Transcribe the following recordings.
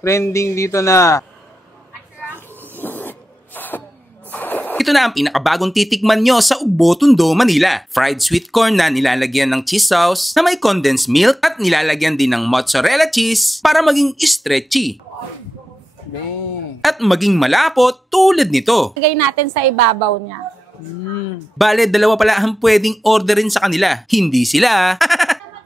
trending dito na. Ito na ang pinakabagong titikman nyo sa Ugbo, Tondo, Manila. Fried sweet corn na nilalagyan ng cheese sauce na may condensed milk at nilalagyan din ng mozzarella cheese para maging stretchy. At maging malapot tulad nito. Lagay natin sa ibabaw niya. Bale, dalawa pala ang pwedeng orderin sa kanila. Hindi sila.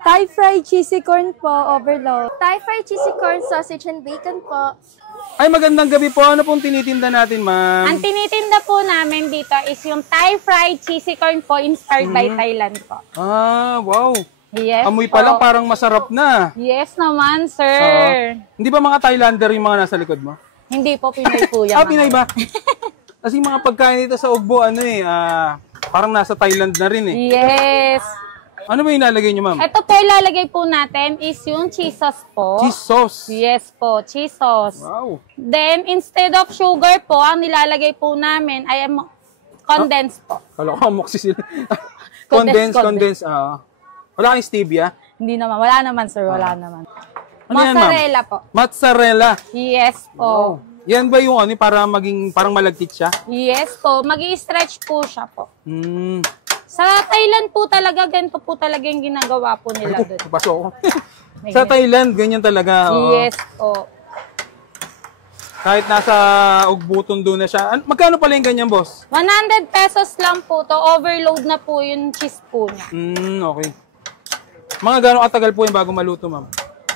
Thai fried cheesy corn po, overload. Thai fried cheesy corn, sausage and bacon po. Ay, magandang gabi po. Ano pong tinitinda natin, ma'am? Ang tinitinda po namin dito is yung Thai fried cheesy corn po inspired by Thailand po. Ah, wow. Yes Amoy po. pa lang parang masarap na. Yes naman, sir. Hindi ba mga Thailander yung mga nasa likod mo? Hindi po, Pinoy po yan. Pinay ba? Kasi mga pagkain dito sa Ugbo, parang nasa Thailand na rin eh. Yes. Ano ba yung ilalagay nyo, ma'am? Ito po ilalagay po natin is yung cheese sauce po. Cheese sauce. Yes po, cheese sauce. Wow. Then, instead of sugar po, ang nilalagay po namin ay condensed po. Kala ko amoxicillin. Condensed. Condensed. Wala kang stevia? Hindi naman. Wala naman, sir. Wala naman. Ano yan, ma'am? Mozzarella po. Mozzarella. Yes po. Wow. Yan ba yung para maging parang malagkit siya? Yes po. Mag-i-stretch po siya po. Hmm. Sa Thailand po talaga, ganito po talaga yung ginagawa po nila doon. Pasok ako. Sa Thailand, ganyan talaga. Yes po. Kahit nasa Ugbo, Tondo na siya. Magkano pala yung ganyan, boss? 100 pesos lang po to. Overload na po yung cheese po niya. Okay. Mga gano'ng katagal po yung bago maluto, ma'am?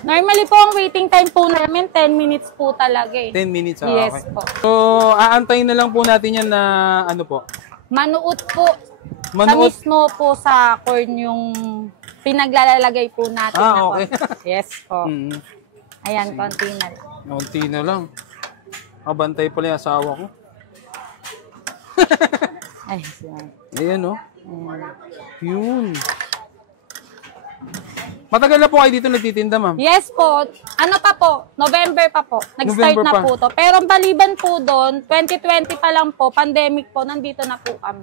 Normally po, ang waiting time po namin, 10 minutes po talaga eh. 10 minutes, Yes okay. po. So, aantayin na lang po natin yan na ano po? Manuot po. Sa Manuot? mismo po sa corn yung pinaglalagay po natin na Okay. corn. Yes po. Ayan, konti na lang. Konti na lang. Abantay pala yung asawa ko. Ay, yan. Ayan, no? Yun. Matagal na po kayo dito nagtitinda, ma'am? Yes po. Ano pa po? November pa po. Nag-start November na pa. po to. Pero ang baliban po doon, 2020 pa lang po, pandemic po, nandito na po kami.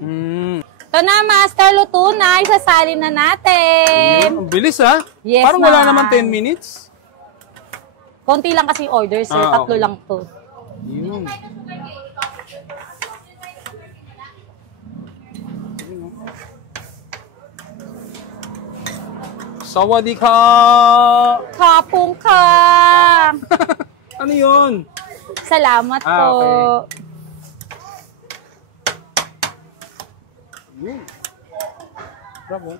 Ito na, Master, luto na. Isasalin na natin. Ang bilis, ha? Yes, Parang wala ma'am. naman 10 minutes. Konti lang kasi order, sir. Tatlo Okay. lang to. Yun. Sawadee ka! Kapong ka! Ano yun? Salamat po. Okay. Bravo.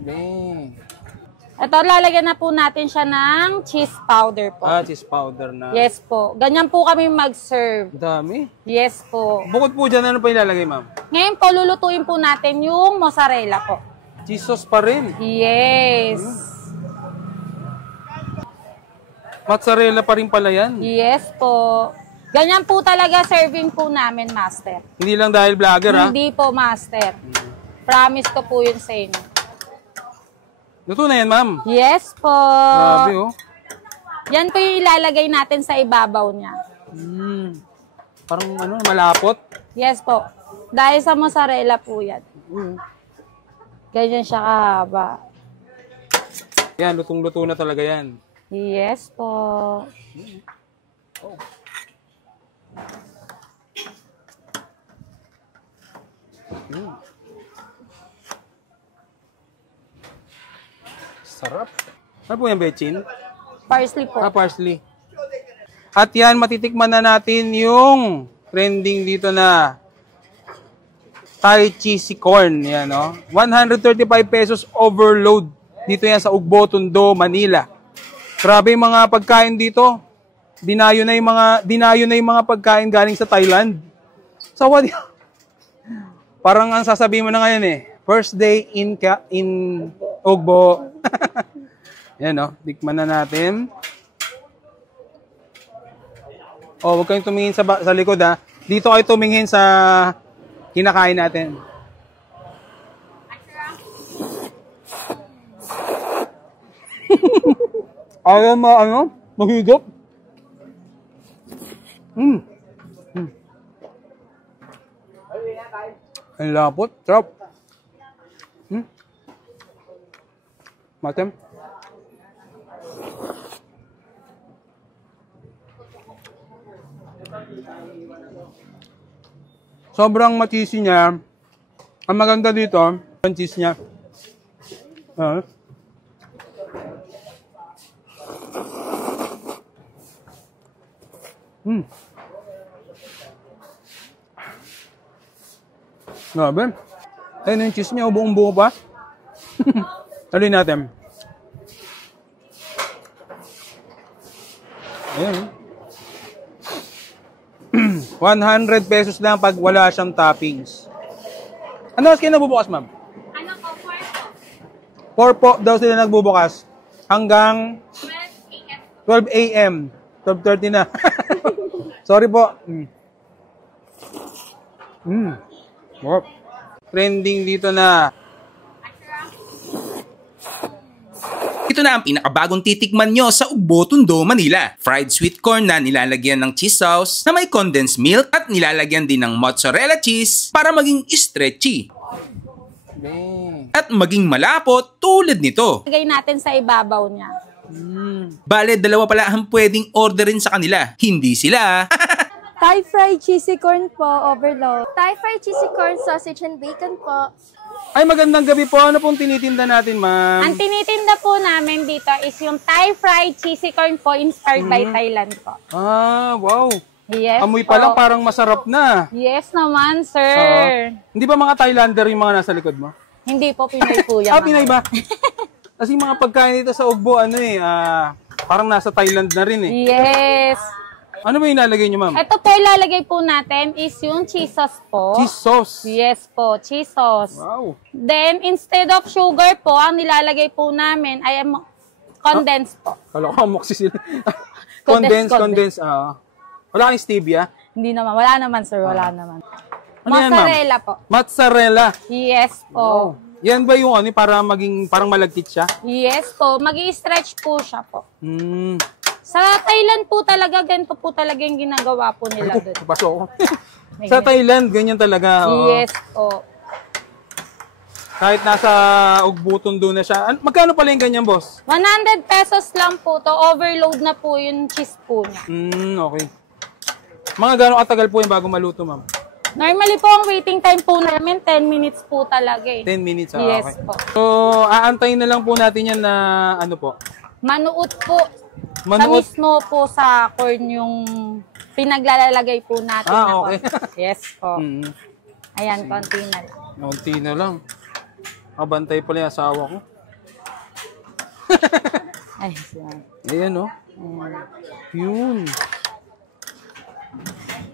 Bang. Ito, lalagyan na po natin siya ng cheese powder po. Cheese powder na. Yes po. Ganyan po kami mag-serve. Dami. Yes po. Bukod po dyan, ano pa ilalagay, ma'am? Ngayon po, lulutuin po natin yung mozzarella po. Cheese sauce pa rin. Yes. Mozzarella pa rin pala yan. Yes po. Ganyan po talaga serving po namin, Master. Hindi lang dahil vlogger, ha? Hindi po, Master. Promise ko po yun sa inyo. Luto na yan, ma'am. Yes po. Grabe, oh. Yan po yung ilalagay natin sa ibabaw niya. Parang malapot. Yes po. Dahil sa mozzarella po yan. Ganyan siya kahaba. Yan, lutong-luto na talaga yan. Yes po. Sarap. Ano po yung bechin? Parsley po. Parsley. At yan, matitikman na natin yung trending dito na Thai cheesy corn. Yan, no? 135 pesos overload. Dito yan sa Ugbo, Tondo, Manila. Grabe yung mga pagkain dito. Dinayo na yung mga pagkain galing sa Thailand. So what? Parang ang sasabihin mo na ngayon first day in Ugbo. Yan, no? Tikman na natin. Oh, huwag kayong tumingin sa likod, ha. Dito kayo tumingin sa kinakain natin. Ayaw mahigop. Ang lapot, sarap. Matem. Sobrang ma-cheesy niya. Ang maganda dito, ang cheese niya. Grabe. Ayun yung cheese niya, buong-buo pa. Alin natin. Ayan. 100 pesos lang pag wala siyang toppings. Ano oras kayo nagbubukas, ma'am? Ano po, 4 po daw sila nagbubukas. Hanggang 12 a.m. 12:30 na. Sorry po. Trending dito na. Ito na ang pinakabagong titikman nyo sa Ugbo, Tondo, Manila. Fried sweet corn na nilalagyan ng cheese sauce na may condensed milk at nilalagyan din ng mozzarella cheese para maging stretchy. At maging malapot tulad nito. Lagay natin sa ibabaw niya. Bale, dalawa pala ang pwedeng orderin sa kanila. Hindi sila. Thai fried cheesy corn po, overload. Thai fried cheesy corn, sausage and bacon po. Ay, magandang gabi po. Ano pong tinitinda natin, ma'am? Ang tinitinda po namin dito is yung Thai fried cheesy corn po inspired by Thailand po. Ah, wow. Yes Amoy po. pa lang parang masarap na. Yes naman, sir. Hindi ba mga Thailander yung mga nasa likod mo? Hindi po, Pinoy po yan. Pinay ba? Kasi mga pagkain dito sa Ugbo, parang nasa Thailand na rin eh. Yes. Ano ba yung ilalagay nyo, ma'am? Ito po ilalagay po natin is yung cheese sauce po. Cheese sauce. Yes po, cheese sauce. Wow. Then, instead of sugar po, ang nilalagay po namin ay condensed po. Kala ko amoksi sila. Condensed. Condensed. Wala kang stevia? Hindi naman. Wala naman, sir. Wala naman. Ano yan, ma'am? Mozzarella po. Mozzarella. Yes po. Yan ba yung parang parang malagkit siya? Yes po. Mag-i-stretch po siya po. Hmm. Sa Thailand po talaga, ganito po talaga yung ginagawa po nila doon. Pasok ko. Sa Thailand, ganyan talaga. Yes po. Kahit nasa Ugbo, Tondo na siya. Magkano pala yung ganyan, boss? 100 pesos lang po to. Overload na po yung cheese po niya. Okay. Mga gano'ng katagal po yung bago maluto, ma'am? Normally po, ang waiting time po namin, 10 minutes po talaga eh. 10 minutes. Yes Okay. po. So, aantayin na lang po natin yan na ano po? Manuot po. Sa Manuot? mismo po sa corn yung pinaglalagay po natin na Okay. corn. Yes po. Ayan, konti na lang. Konti na lang. Abantay pala yung asawa ko. Ay, yan. Ayan, no? Yun.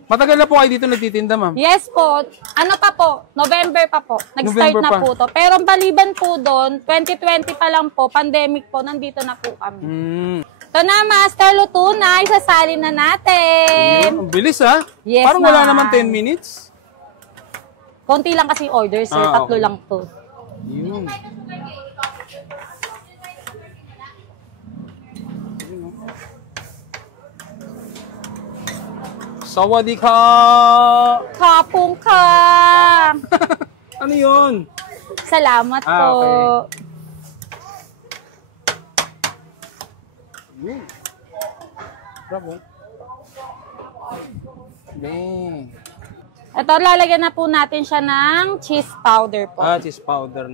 Matagal na po kayo dito nagtitinda, ma'am? Yes po. Ano pa po? November pa po. Nag-start November na pa. po to. Pero ang baliban po doon, 2020 pa lang po, pandemic po, nandito na po kami. Ito na, Master, luto na. Isasalin na natin. Ang bilis, ha? Yes, Parang wala ma'am. naman 10 minutes. Konti lang kasi order, sir. Tatlo Okay. lang to. Yun. Sawadee ka! Kapong ka! Ano yun? Salamat po. Okay. Bravo. Bang. Ito, lalagyan na po natin siya ng cheese powder po. Cheese powder.